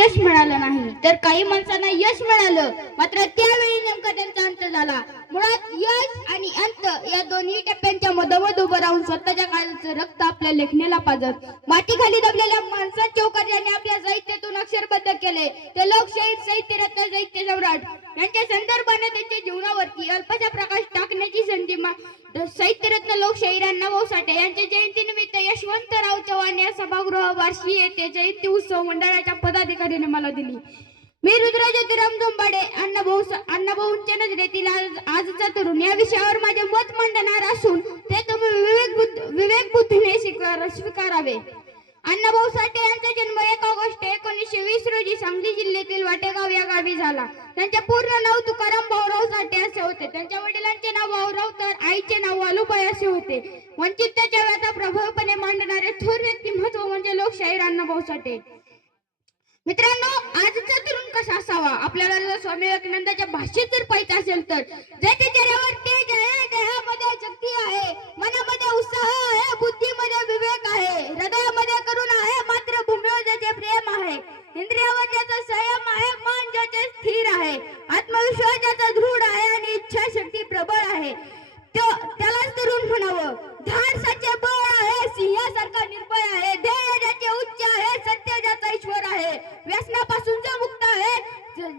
यश मिळालं नाही, तर काही माणसांना यश मिळालं, मात्र त्यावेळी नेमका त्यांचा अंत झाला. मुळात यश आणि अंत या दोन्ही टप्प्यांच्या मधोमध उभं राहून स्वतःच्या काळाचं रक्त आपल्या लेखणीला पाजत मातीखाली दबलेल्या माणसांच्या उकार्याने आपल्या साहित्यातून अक्षरबद्ध केले. ते लोकशाहीर साहित्यरत्न साहित्य सम्राट यांच्या संदर्भाने त्यांच्या जीवनावरती अल्पशा प्रकाश टाकण्याची संधी साहित्यरत्न लोकशाहीर अण्णाभाऊ साठे यांच्या जयंतीनिमित्त यशवंतराव चव्हाण या सभागृह वार्षिक येथे जयंती उत्सव मंडळाच्या पदाधिकाऱ्याने मला दिली. मी रुद्रज्योतिराम जोंबाडे अण्णाभाऊंच्या नजरेतील आजचा तरुण या विषयावर माझे मत मांडणार असून ते तुम्ही विवेक बुद्धीने स्वीकारावे. अण्णाभाऊ साठे यांचा जन्म 1 ऑगस्ट 1920 रोजी सांगली जिल्ह्यातील वाटेगाव या गावी झाला. त्यांचे पूर्ण नाव तुकाराम भाऊराव साठे असे होते. त्यांच्या वडिलांचे नाव भाऊराव तर आईचे नाव वालुबाई असे होते. वंचिततेच्या व्यथा प्रभावीपणे मांडणारे थोर व्यक्तिमत्व म्हणजे लोकशाहीर अण्णाभाऊ साठे. मित्रांनो, आजचा तरुण कसा असावा? आपल्याला जर स्वामी विवेकानंदाच्या भाषेत जर पाहिजे असेल तर ज्याच्या चेहऱ्यावर तेज आहे, देहामध्ये शक्ती आहे, मनामध्ये उत्साह आहे, बुद्धीमध्ये विवेक आहे, हृदयामध्ये करुणा आहे, मातृभूमीवर ज्याचे प्रेम आहे, इंद्रियावर ज्याचा संयम आहे, मन ज्याचे स्थिर आहे, आत्मविश्वास ज्याचा दृढ आहे आणि इच्छाशक्ती प्रबळ आहे, त्यालाच तरुण म्हणावं. धाडसाचे बळ आहे, सिंहासारखा निर्भय आहे, ध्येय ज्याचे उच्च आहे, सत्य ज्याचा ईश्वर आहे, व्यसनापासून जो मुक्त आहे,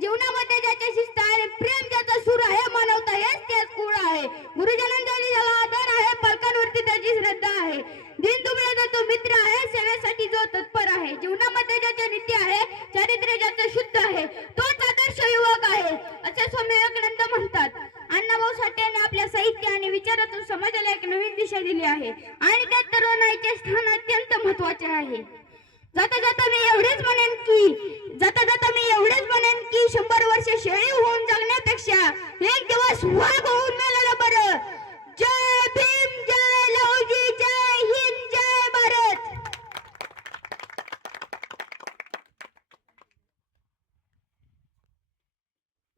जीवनामध्ये ज्याचे शिस्त आहे, प्रेम ज्याचा सूर आहे, मानवता हेच ते कुळ आहे, गुरुजनांचा ज्याला आदर आहे, पालकांवरती त्याची श्रद्धा आहे, दीनदुबळ्याचा तो मित्र आहे, सेवेसाठी जो तत्पर आहे, जीवनामध्ये ज्याचे नित्य आहे, चारित्र्य ज्याचं शुद्ध आहे, तोच आदर्श युवक आहे असे स्वामी विवेकानंद म्हणतात. अण्णाभाऊ साठे यांनी आपल्या साहित्य आणि विचारातून समाजाला एक नवीन दिशा दिली आहे आणि त्या तरुणाईचे स्थान अत्यंत महत्त्वाचे आहे. जाता जाता मी एवढेच म्हणेन की 100 वर्ष शेळी होऊन जगण्यापेक्षा एक दिवस वाघ होऊन मेलेलं बरं. जय भीम, जय लहुजी, जय हिंद, जय भारत.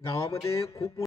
गावामध्ये खूप